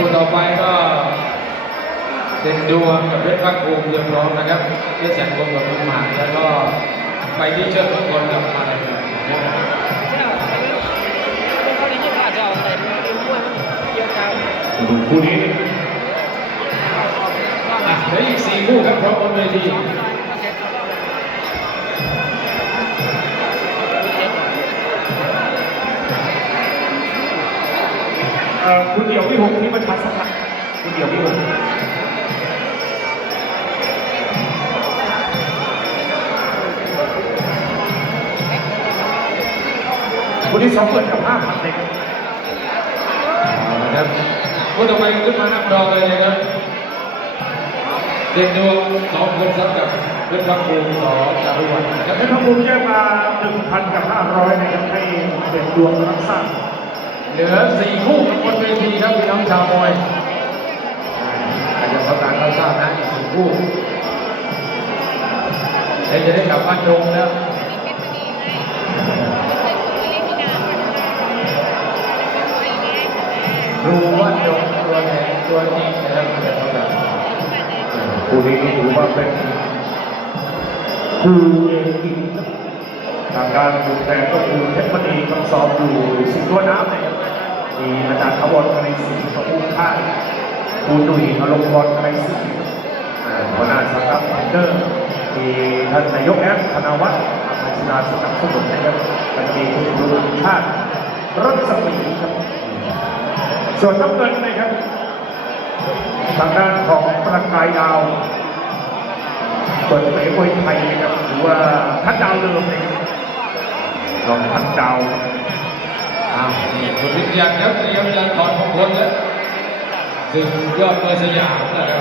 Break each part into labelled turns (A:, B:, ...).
A: คู่ต่อไปก็เด่นดวงกับเพชรพักภูมิเรียบร้อยนะครับเพชรแสงคมกับมุนหมากแล้วก็ไปที่เชิดมงคลกับอะไรนะครับ
B: ดูคู่นี้
A: เหลืออีกสี่คู่ครับพร้อมบนเวที
B: คุณเดี่ยววิหกที่ประชาสัมพันธ์คุณเดี่ยววิหกคุณที่สองเปิดกับห้าพันเลยครับ
A: เอาละครับคู่ต่อไปขึ้นมานับรองเลยนะครับเด่นดวงสองคนซับกับเพชรพักภูมิสองจารุวัฒน์นะครับ
B: เพชรพังภูมิแยกมาหนึ่งพันกับห้าร้อยนะครับให้เด็ดดวงรับทราบ
A: เหลือสี่คู่บนเวทีครับพี่น้องชาวมวยอาจจะต้องการาทราบนะอีกสี่คู่เดี๋ยวจะได้กลับบ้านดงแล้วรู้ว่าดงตัวแทนตัวจริงนะครับอาจจะต้องการ
B: คู่นี้ถือว่าเป็นคู่เอกอีกทางการดูแลก็คือเพชรมณีกำสอบอยู่สิงห์ตัวน้ำนะครับ มีอาจารย์ขบวนคณิศรีประภูมิค่ายครูหนุ่ยอารมณ์บอลคณิศรีอ่าหัวหน้าสังกัดพันเดอร์มีท่านนายกแอฟธนวัฒน์อาชนาสนับสนุนนะครับแล้วก็มีคุณครูชาติรัศมีครับ ส่วนน้ำเงินนะครับทางด้านของประกายดาวเปิดเผยมวยไทยนะครับหรือว่าทัดดาวเดิมนะครับลองทัดดาว
A: อ้าวนี่คุณวิทยาครับเตรียมจะถอดมงคลแล้วซึ่งยอดเบอร์สยามนะครับ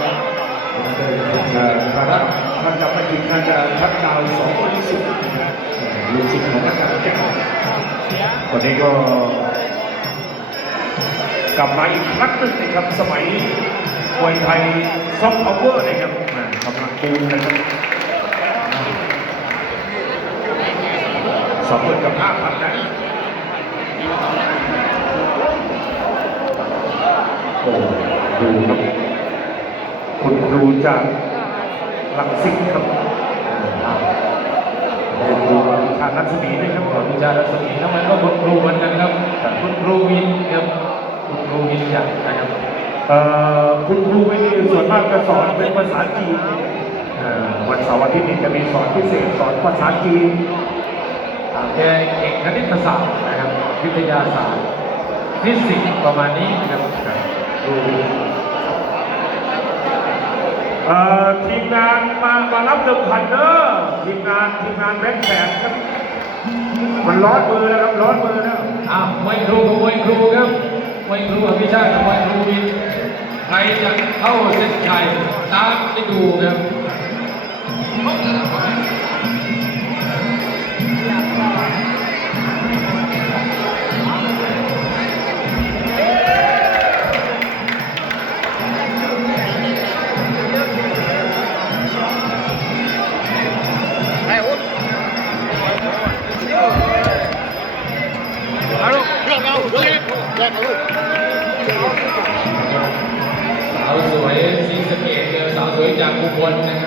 A: ผมเคยเป็นศิษย์พระรัต
B: ท่านจำไม่ผิดน่าจะทัดดาวสองคนที่สุดลูกศิษย์ของอาจารย์แก้ววันนี้ก็กลับมาอีกครั้งหนึ่งนะครับสมัยมวยไทยซอฟต์พาวเวอร์นะครับกำลังบูนะครับสองหมื่นกับห้าพันนะ โอ้ ดูครับคุณครูจากหลังสิงห์ครับอ่าเป็นครูวิชานักสมีด้วยครับ
A: ขอวิจารณ์รัศมีแล้วมันก็คุณครูเหมือนกันครับคุณครูวินครับคุณครูวินยักษ์นะครับ
B: เอ่อคุณครูไม่ได้ส่วนมากจะสอนเป็นภาษาจีนเอ่อวันเสาร์อาทิตย์นี้จะมีสอนพิเศษสอนภาษาจีน
A: แกเก่งคณิตศาสตร์นะครับวิทยาศาสตร์ฟิสิกส์ประมาณนี้นะครับครูวิน
B: เอ่อทีมงานมามารับเดิมพันเนอร์ทีมงานทีมงานแบงค์แสนครับ มันร้อนมือแล้วครับร้อนมือแล้ว
A: อ้าวมวยครูกับมวยครูครับมวยครูอภิชาติกับมวยครูวินใครจะเข้าเส้นชัยตามไปดูครับ สาวสวยสีสเกตเจอสาวสวยจากอุบลนะครับ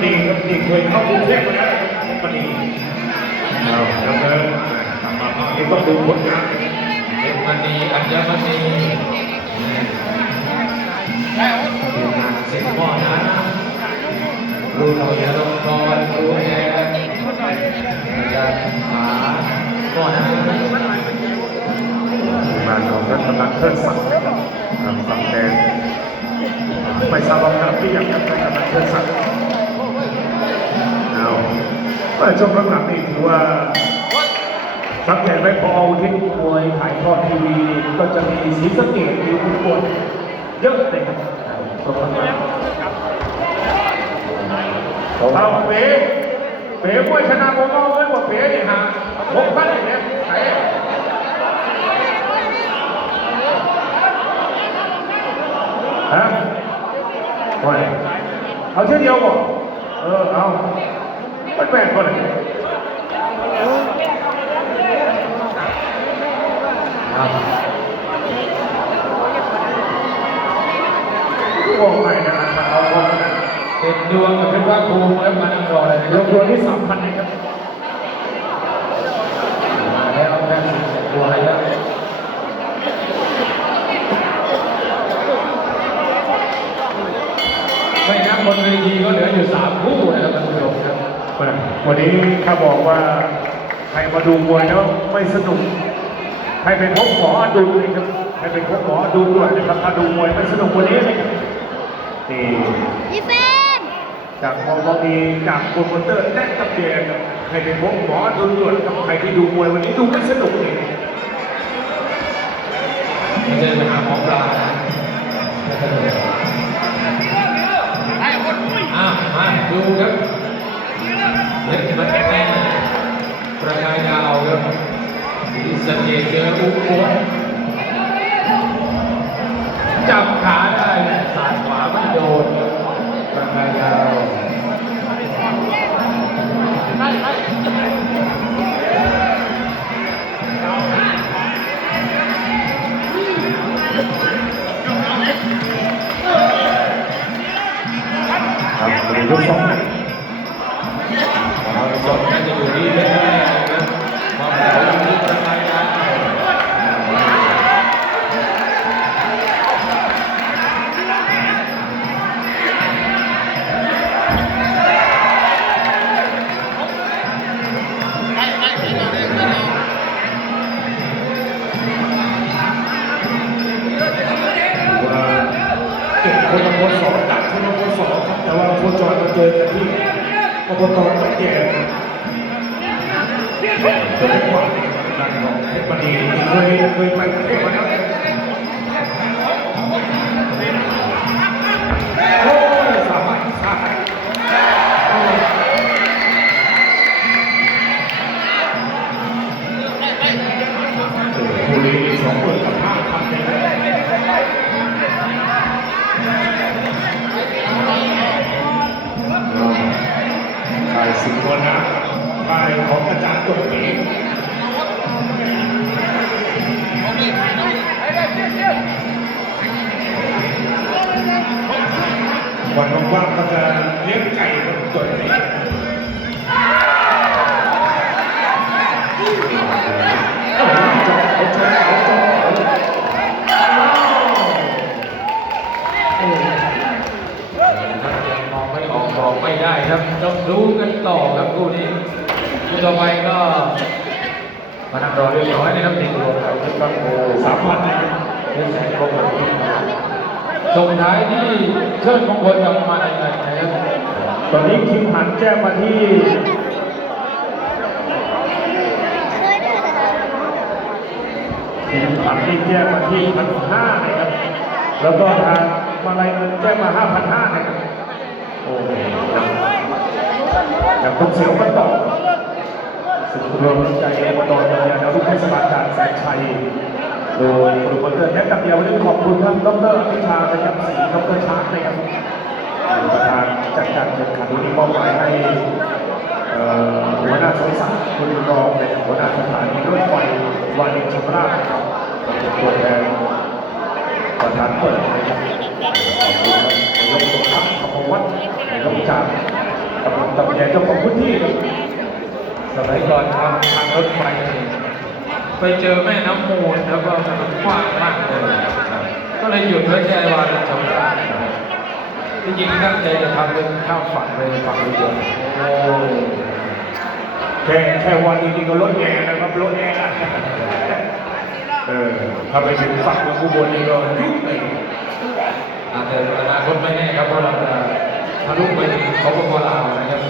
A: เพ
B: ชรบุรีครับนี่เคยเข้ากรุงเทพมาแล้วนะครับเพชรบุรีเอาดำเนินกลับมาพักนี้ต้องดูผลงาน
A: เพชรมณีอัญมณีทีมงานเสียงพ่อนะรู้เราอย่าลงกรรู้แย่อาจารย์หาพ่อนะ
B: งานของรัฐบาลเทิดศักดิ์ทางฝั่งแดงไม่ทราบว่าครับที่อยากจะไปกับนักเชิญสัตว์เอาเมื่อ ช่วงหลังๆนี่ถือว่าสังเกตไหมพอเอาทิศมวยถ่ายทอดทีวี ก็จะมีสีสะเกตอยู่ทุกคนเยอะเลยครับตรงนั้นเอาเป๋เป๋มวยชนะผมเอาไว้ว่าเป๋เนี่ยฮะผมพันอย่างเนี้ยฮะว่าไงเอาเช่นเดียวบ่เออเอา มันแบ่งคนเลย
A: ครับ
B: โอ้ไม่นะครับเอาคน
A: เด็กดวงกับเพชรภาคภูมิแล้วมานั่งรอเลยนะ
B: ย
A: ครับ
B: กตัวที่สามพันนะครับ
A: แล้วแค่ตัวให้แล้วไม่นับบนเวทีก็เหลืออยู่สามคู่นะครับท่านผู้ชมครับ
B: วันนี้ถ้าบอกว่าใครมาดูมวยแล้วไม่สนุกให้ไปพบหมอดูเลยครับให้ไปพบหมอดูด้วยนะครับถ้าดูมวยไม่สนุกวันนี้นะครับนี่
C: พี่เฟน
B: จากมองมองดีจากโปรโมเตอร์แน่นกับเดียครับให้ไปพบหมอดูด่วนกับใครที่ดูมวยวันนี้ดูไม่สนุกเลย
A: ไม่ใช่ไปหาหมอปลานะอ้าวมาดูครับ เล็กมันแน่ประกายดาวครับสีสะเกดเจออุบลจับขาได้สายขวาไม่โดนประกายดาว
B: ครับวันนี้ยกสองนะ
A: ความสดน่าจะอยู่ที่เพชรแน่นะครับความเก่าอยู่ที่ประกายดาว
B: ว่าเก็บคนละคนสองดักคนละคนสองครับแต่ว่าโคจรมาเจอกันที่อบตตะแก่ จะเป็นความดังของเพชรมณีเคยเคยไปประเทศมาแล้วโค
A: รับต้องรู้กันต่อครับคู่นี้คู่ต่อไปก็มานั่งรอเรียบร้อยนะครับติดตัวเขาที่ฟังโอ
B: สามพันนะครับ
A: เรื่องแสนคงแบบนี้ส่งท้ายที่เชิดมงคลกับมาในกันนะครับ
B: ตอนนี้คิมหันแจ้งมาที่
C: เคยด้วยเหรอ
B: ทีมผันที่แจ้งมาที่พันห้านะครับแล้วก็ทางมาลัยเงินแจ้งมาห้าพันห้านะครับโอ้โห อย่างต้องเสียวกันต่อสุดรวมใจเอบตเดียวนะทุกเทศบาลจากแสนชัย โดยโปรโมเตอร์แนะกับเดียววันนี้ขอบคุณท่านดรพิชานะครับศรีดรชาร์ตนะครับประธานจัดการแข่งขันวันนี้มอบหมายให้หัวหน้าสวนสัตว์คุณรองเป็นหัวหน้าสถานีรถไฟวานิชมราชเป็นตัวแทนประธานเปิดนะครับขอบคุณครับนายกสมศักดิ์ขอบวัดนายกจาก ตำแหน่งเจ้าของพื้นที่
A: สมัยก่อนทำทางรถไฟไปเจอแม่น้ำมูลแล้วก็มันกว้างมากเลยก็เลยหยุดไว้แค่วาระชำราญที่จริงตั้งใจจะทำเป็นข้ามฝั่งเลยฝั่งเดียว
B: โอ้แค่แค่วันนี้ก็รถแง่นะครับรถแง่อะเออถ้าไปถึงฝั่งเมืองอุบลนี่ก็ยุบเลย
A: อาจจะอนาคตไม่แน่ครับเพราะเรา ทะลุไปถึงสปปลาวนะครับ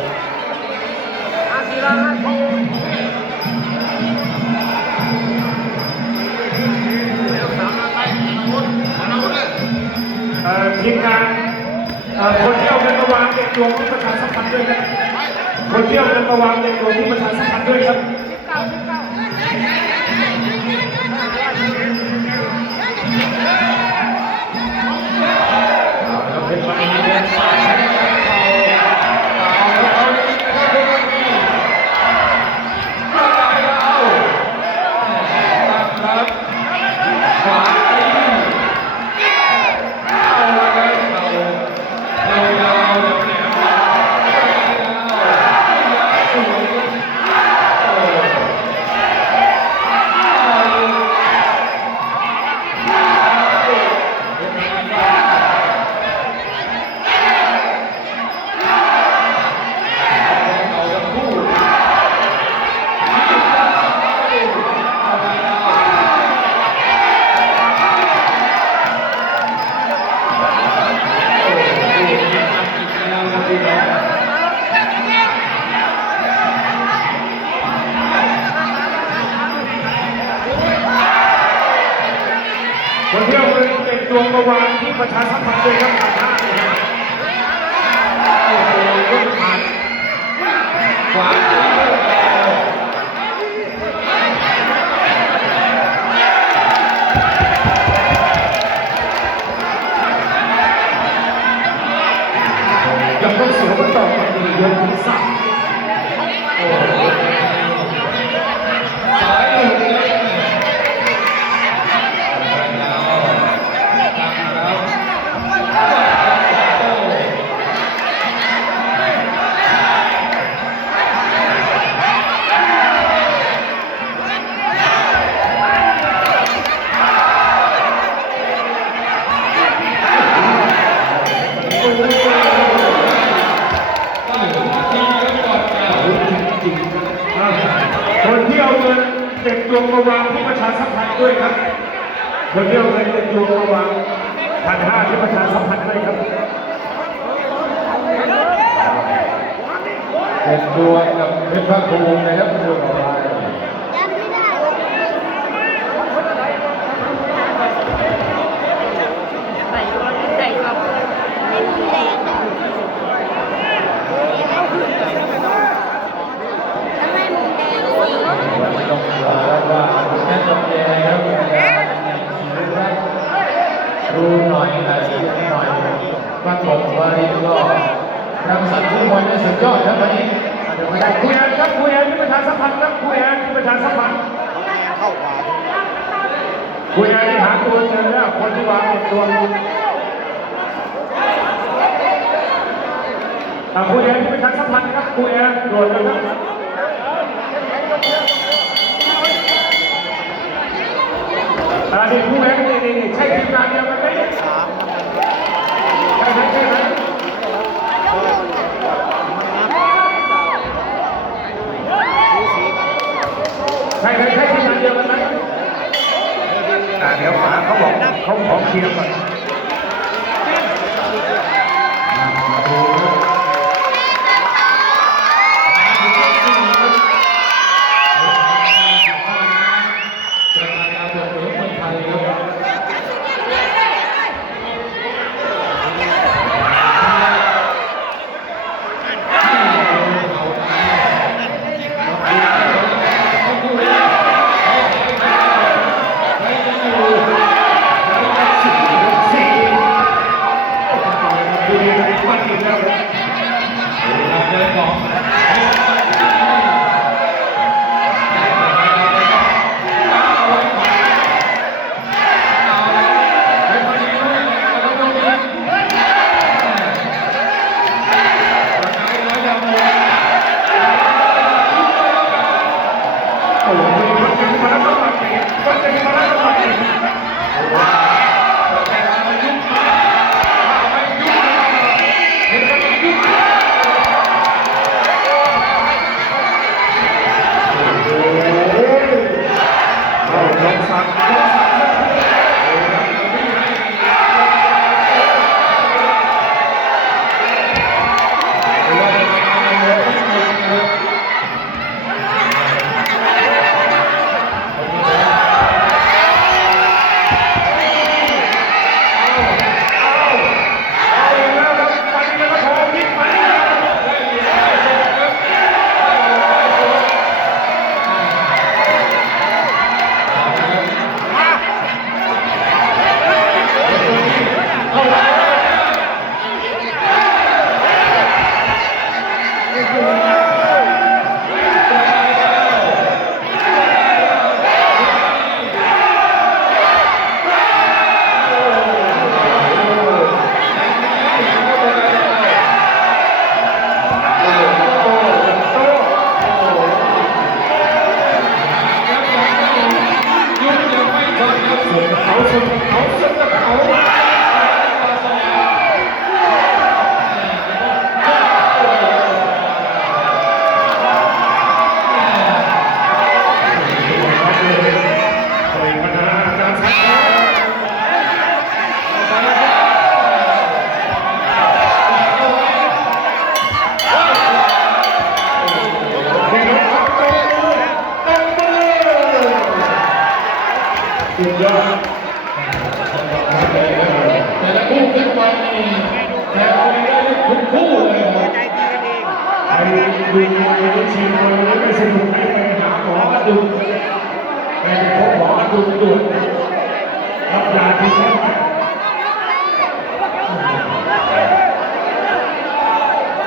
B: เอ่อทีมงานคนเที่เอาเงินมาวางเด็กดวงที่ประชาสัมพันธ์ด้วยครับคนเที่เอาเงินมาวางเด็กดวงที่ประชาสัมพันธ์ด้วยครับ
A: ขวา วงมาวาง
B: ที่ประชาสัมพันธ์ด้วยครับค
A: น
B: ที่
A: เอา
B: เงินเป็นดวงมาวางพันห้าที่ประชาสัมพันธ์ด้วยครับ
A: เป็นดวงกับเพชรพระภูมินะครับเป็นดวงออกมา
C: จำไม่ได้ไม่มีแรงเลยทำไมมึงแดงสิ
A: ต้องบอกว่าแม่ต้องแย่ครับ ดูหน่อยนะดูหน่อยปรากฏว่านี่ก็รังสรรค์ทุกคนได้สุดยอดครับวันนี้
B: คุยแอนครับคุยแอนที่ประชาสัมพันธ์ครับคุยแอนที่ประชาสัมพันธ์คุยแอนที่หาตัวเจอแล้วคนที่วางเด็กดวงอะคุยแอนที่ประชาสัมพันธ์ครับคุยแอนโดนนะครับอ่านี่คุยแอนนี่นี่นี่ใช่ทีมงานเดียวกันไหมใช่ไหมใช่ไหมใช่ไหมใช่ทีมงานเดียวกันไหมอ่าเดี๋ยวป๋าเขาบอก เ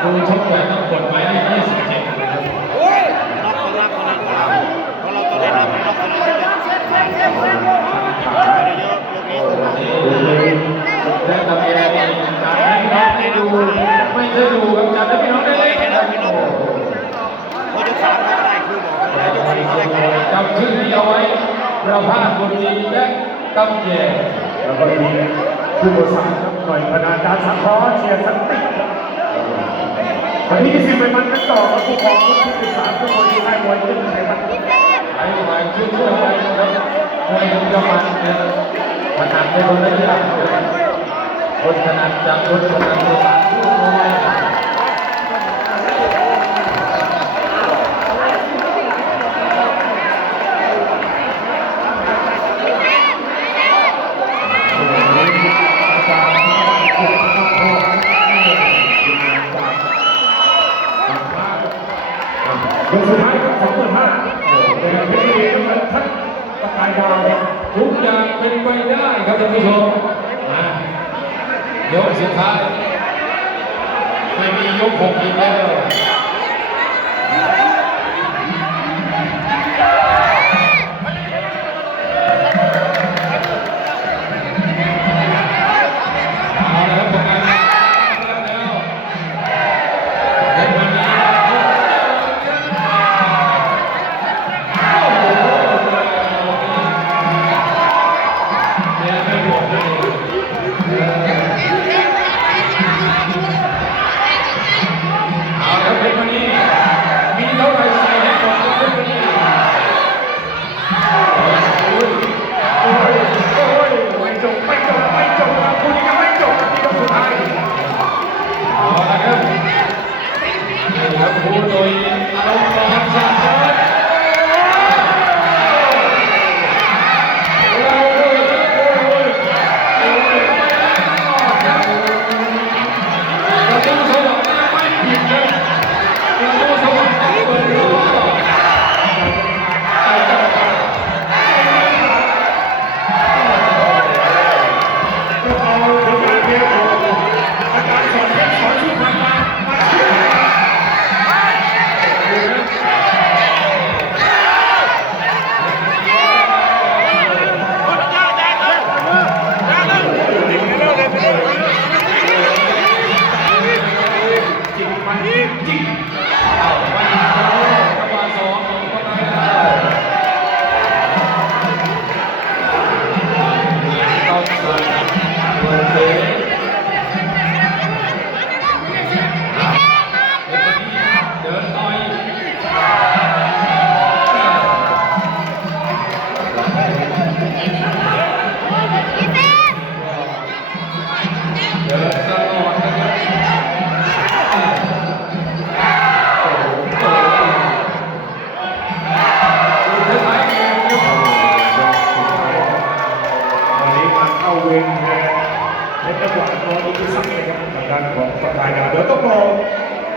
B: ดูชกไป
A: ต้องกดไว้ที่27นะครับ
D: ล็อกเขารับเขารับเขารับเพราะเราต้องได้รับมันล็อกเขารับไม่ได้เยอะยกนี้
A: และทำเองนี่การให้พี่น้องได้ดูไม่ได้ดูกับการให้พี่น้องได้เล่นนะครับ
D: พอยกสามเขาได้คือบอกแล้วยกสี่เขาได้
A: จำชื่อนี้เอาไว้ประภาสบุญดีและกำแย่
B: แล้วก็มีผู้ประสานครับหน่อยคณะอาจารสังเคราะห์เชียร์สันติ วันที่20เป็นมันกันต่อครับผู้ปกครองผู้ที่ศึกษาผู้คนที่ให้มวยขึ้นใช้มัน
A: หลายฝ่ายช่วยช่ออะไรนะครับมวยถึงจะมันเนี่ยมันหนักในคนละอย่างคนถนัดจากคนถนัดในสารผู้มวย
B: เป็
A: นไปได้ครับท่านผู้ชมยกสุดท้าย ไม่มียกหกอีกแล้ว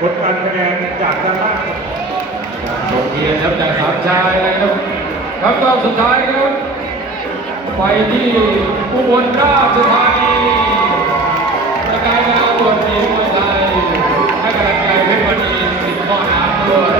A: ผลการคะแนนจากด้านล่างครับ
B: โรงเรียนครับจากสา
A: มชายนะครับครับรอบสุดท้ายครับ ไปที่อุบลรา
B: เพชรม
A: ณีสิง
B: ห์ก็น้ำด้วย